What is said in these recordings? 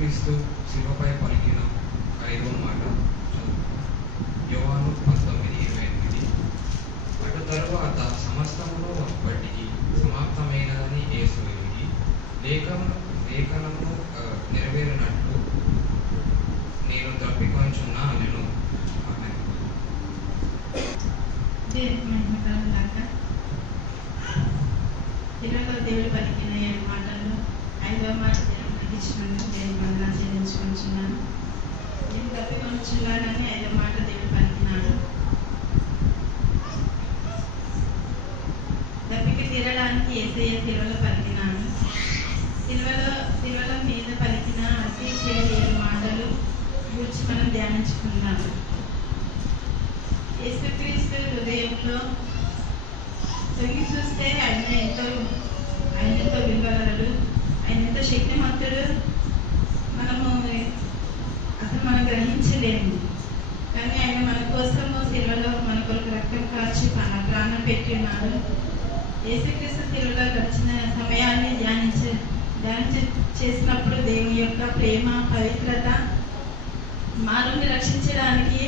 యేసుక్రీస్తు శిలువపై పలికిన 5వ మాట యోహాను 19:28. అటు తరువాత సమస్తమును అప్పటికి సమాప్తమైనదని యేసు ఎరిగి లేఖనము నెరవేరినట్లు నేను తప్పికొంచున్నా నేను. ఈరోజు దేవుడు పలికిన 7 మాటల్లో 5వ మాట దేవుడికి ఇచ్చినందుకు నేను వందనాలు చెల్లించుకుంటున్నాను. నేను తప్పికొంచున్నానని 5వ మాట దేవుడు పలికినాడు. తప్పిక తీరడానికి యేసయ్య శిలువలో పలికినాడు. శిలువల మీద పలికిన అతి 7 మాటలు గురించి మనం ధ్యానించుకున్నాము. యేసుక్రీస్తు హృదయంలో తొంగి చూస్తే ఆయన ఎంతో విలువగలడు, ఆయన ఎంతో శక్తిమంతుడు. మనం గ్రహించలేము. కానీ ఆయన మన కోసము శిలువలో మన కొరకు రక్తం కార్చి ప్రాణం పెట్టి ఉన్నాడు. యేసుక్రీస్తు శిలువలో గడిచిన సమయాన్ని ధ్యానం చేసినప్పుడు దేవుని యొక్క ప్రేమ, పవిత్రత, మానవుని రక్షించడానికి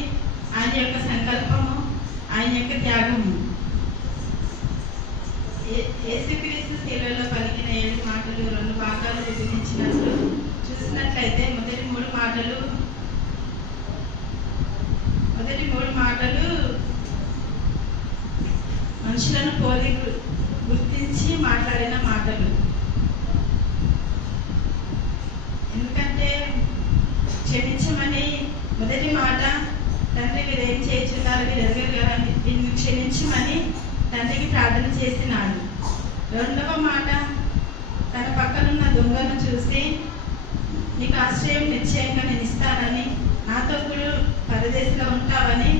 ఆయన యొక్క సంకల్పము, ఆయన యొక్క త్యాగము. యేసుక్రీస్తు శిలువలో పలికిన 7 మాటలు 2 భాగాలు విభజించినట్లు చూసినట్లయితే మొదటి మూడు మాటలు మనుషులను పోలి గుర్తించి మాట్లాడిన మాటలు. ఎందుకంటే క్షమించమని మొదటి మాట, తండ్రి మీరు ఏం చేస్తున్నారు, మీరు ఎరగరు కదా, దీన్ని క్షమించమని తండ్రికి ప్రార్థన చేసినాడు. 2వ మాట, తన పక్కనున్న దొంగను చూసి నీకు ఆశ్రయం నిశ్చయంగా నేను ఇస్తానని, నాతో కూడా పరదేశంలో ఉంటావని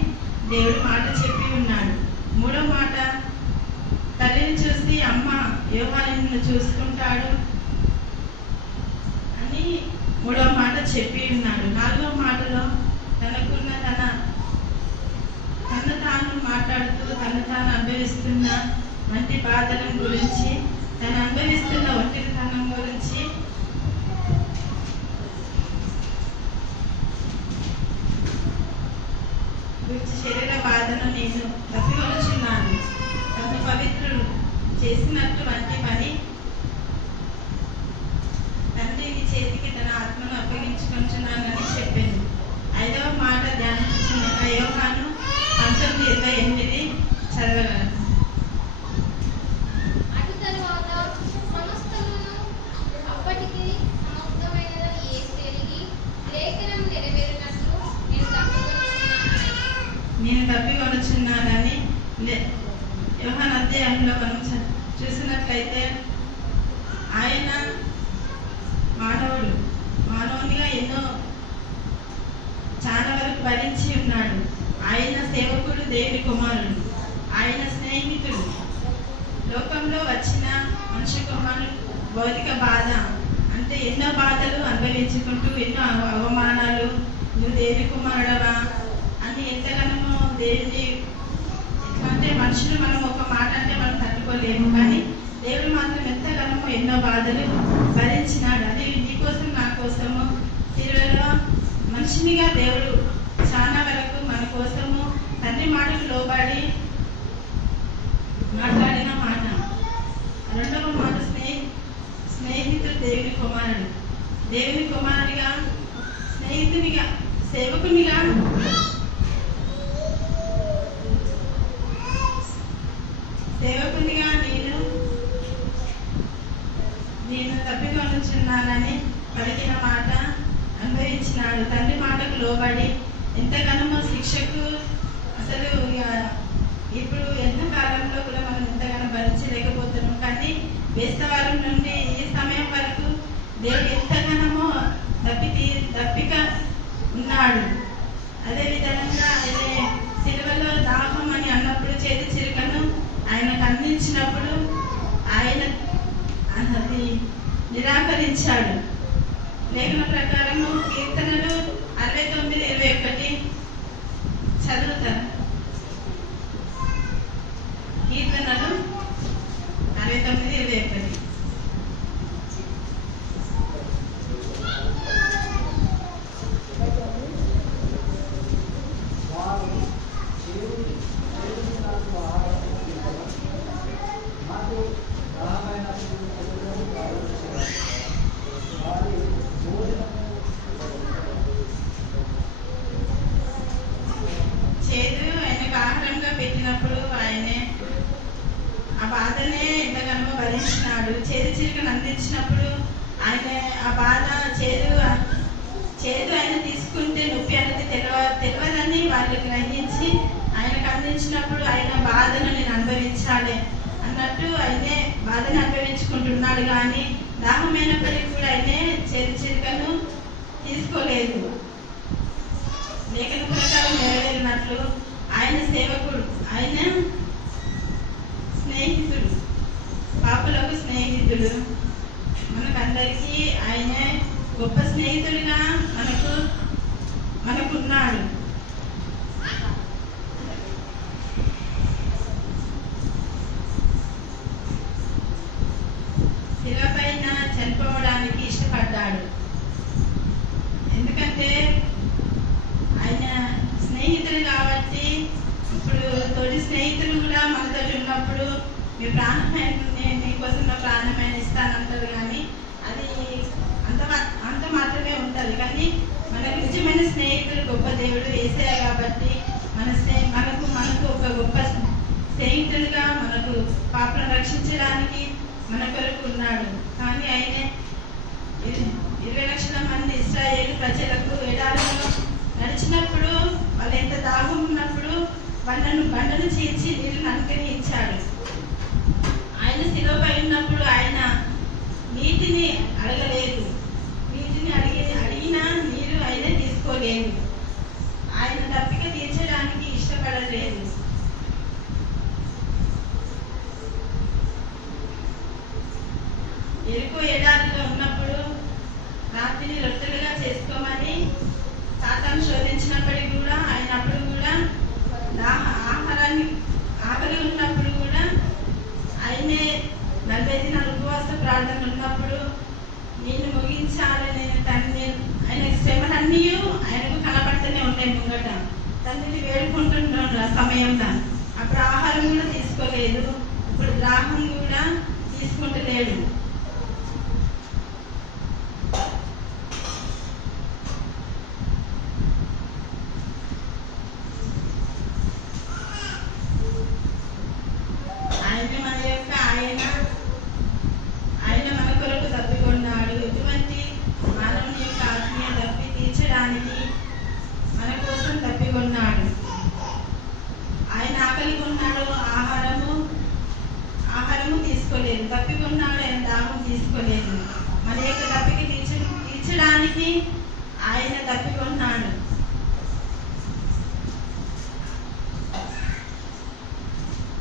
దేవుడు మాట చెప్పి ఉన్నాడు. 3వ మాట, తల్లిని చూసి అమ్మ యోహాను నిన్ను చూసుకుంటాడు అని 3వ మాట చెప్పి ఉన్నాడు. 4వ మాటలో తనకున్న తను తాను మాట్లాడుతూ తను తాను అనుభవిస్తున్న వంటి బాధల గురించి, తను అనుభవిస్తున్న ఒంటరితనం గురించి, శరీర బాధను నేను తప్పికొనుచున్నాను, తను పవిత్రుడు చేసినట్టు వంటి పని తండ్రి చేతికి తన ఆత్మను అప్పగించుకుంటున్నానని చెప్పాను. 5వ మాట ధ్యానించిన యోహాను 19:28 చదవగలను. అటు తరువాత సమస్తమును అప్పటికి సమాప్తమైనదని యేసు ఎరిగి లేఖనం నెరవేరినట్లు నేను తప్పికొనుచున్నానని యోహాను అధ్యాయంలో మనం చూసినట్లయితే ఆయన మానవునిగా ఎన్నో చాలా వరకు భరించి ఉన్నాడు. ఆయన సేవకుడు, దేవుని కుమారుడు, ఆయన స్నేహితుడు. లోకంలో వచ్చిన మనిషి కుమారుడు భౌతిక బాధ అంటే ఎన్నో బాధలు అనుభవించుకుంటూ, ఎన్నో అవమానాలు, నువ్వు దేవుని కుమారుడవా అని ఎంతగానో దేవుని, అంటే మనుషులు మనం ఒక మాట అంటే మనం తట్టుకోలేము, కానీ దేవుడు మాత్రం ఎంతగానో ఎన్నో బాధలు భరించినాడు. అది నీకోసం నా కోసము శిలువలో మనిషినిగా దేవుడు చాలా వరకు మన కోసము తండ్రి మాటకు లోబడి మాట్లాడిన మాట. 2వ మాట, స్నేహితుడు, దేవుని కుమారుడు. దేవుని కుమారుడిగా, స్నేహితునిగా, సేవకునిగా నేను తప్పికొనుచున్నానని పలికిన మాట అనుభవించినాడు. తండ్రి మాటకు లోబడి ఎంతగానో శిక్షకు అసలు ఇప్పుడు ఎంత కాలంలో కూడా మనం ఎంతగానో భరించలేకపోతున్నాం. కానీ వేస్తవారం నుండి ఈ సమయం వరకు దేవుడు ఎంతగానో తప్పిక ఉన్నాడు. అదేవిధంగా ఆయన సిలువలో దాహం అని అన్నప్పుడు చేతి చిరుకను ఆయనకు అందించినప్పుడు ఆయన అది నిరాకరించాడు. లేఖన ప్రకారము కీర్తనలు 69:21 చదువుతారు. కీర్తనలు 69:21. ఆయన ఆ బాధ చేదు ఆయన తీసుకుంటే నొప్పి అనేది తెలియదని వాళ్ళు గ్రహించి ఆయనకు అందించినప్పుడు ఆయన బాధను నేను అనుభవించాలి అన్నట్టు ఆయనే బాధను అనుభవించుకుంటున్నాడు. కానీ దాహమైనప్పటికీ కూడా ఆయనే చిరుకను తీసుకోలేదు. లేఖన ప్రకారం నెరవేరినట్లు ఆయన సేవకుడు, ఆయన స్నేహితుడు, పాపులకు స్నేహితుడు. మనకందరికీ ఆయన గొప్ప స్నేహితుడిగా మనకున్నాడు. శిల పైన చనిపోవడానికి ఇష్టపడ్డాడు. ఎందుకంటే ఆయన స్నేహితుడు కాబట్టి. ఇప్పుడు తోటి స్నేహితులు కూడా మనతో ఉన్నప్పుడు మీ ప్రాణమైన మీకోసం నా ప్రాణమైన ఇస్తానంటారు. కానీ అది అంత మాత్రమే ఉంటుంది. కానీ మనకు నిజమైన స్నేహితుడు గొప్ప దేవుడు యేసయ్య కాబట్టి మనకు ఒక గొప్ప స్నేహితుడిగా మనకు పాపలను రక్షించడానికి మన కొరకు ఉన్నాడు. కానీ ఆయన 20 లక్షల మంది ఇశ్రాయేలు ప్రజలకు ఎడారిలో నడిచినప్పుడు వాళ్ళు ఎంత దాహం ఉన్నప్పుడు బండను చీల్చి నీళ్ళను అనుగ్రహించాడు. ఆయన శిలువపై ఉన్నప్పుడు ఆయన నీటిని అడగలేదు. నీటిని అడిగినా నీరు ఆయన తీసుకోలేదు. ఆయన తప్పిక తీర్చడానికి ఇష్టపడలేదు. ఎరుకో ఎడారిలో ఉన్నప్పుడు రాత్రిని రొట్టెలుగా చేసుకోమని సాతాను శోధించినప్పటికీ కూడా ఆయన అప్పుడు కూడా ఆకలి ఉన్నప్పుడు కూడా ఆయనే 40 దినాల ఉపవాస ప్రార్థన ఉన్నప్పుడు నేను ముగించాలి, నేను తండ్రి ఆయన శ్రమలన్నీ ఆయనకు కనపడుతూనే ఉన్నాయి ముంగట. తండ్రిని వేడుకుంటున్నాడు ఆ సమయంలో. అప్పుడు ఆహారం కూడా తీసుకోలేదు. ఇప్పుడు దాహం కూడా తీసుకుంటలేడు. ఆయన మన కొరకు తప్పికొన్నాడు. ఇటువంటి మానవుని యొక్క ఆత్మీయ తప్పి తీర్చడానికి మన కోసం తప్పికొన్నాడు. ఆయన ఆకలి కొన్నాడు, ఆహారము తీసుకోలేదు. తప్పికొన్నాడు, ఆయన దాహం తీసుకోలేదు. మన యొక్క తప్పికి తీర్చడానికి ఆయన తప్పికొన్నాడు.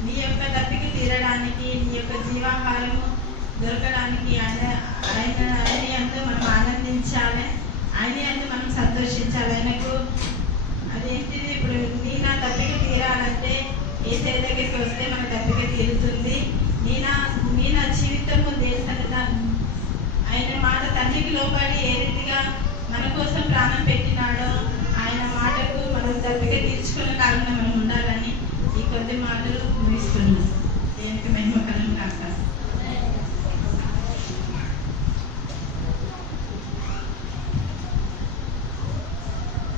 నీ యొక్క తప్పికి తీరడానికి, నీ యొక్క జీవాహారము దొరకడానికి ఆయన అందు మనం ఆనందించాలి. ఆయన అందు మనం సంతోషించాలి. ఆయనకు అదేంటిది, ఇప్పుడు నీ నా తప్పిక తీరాలంటే యేసయ్య దగ్గరికి వస్తే మన తప్పిక తీరుతుంది. నీ నా జీవితము ఆయన మాట తండ్రికి లోబడి ఏ రీతిగా మన కోసం ప్రాణం పెట్టినాడో ఆయన మాటకు మనం తప్పిక తీర్చుకునే కాలంలో మనం ఉండాలని ఈ కొద్ది మాటలు ముగిస్తున్నాం. దేనికి మహిమ కలుగును గాక.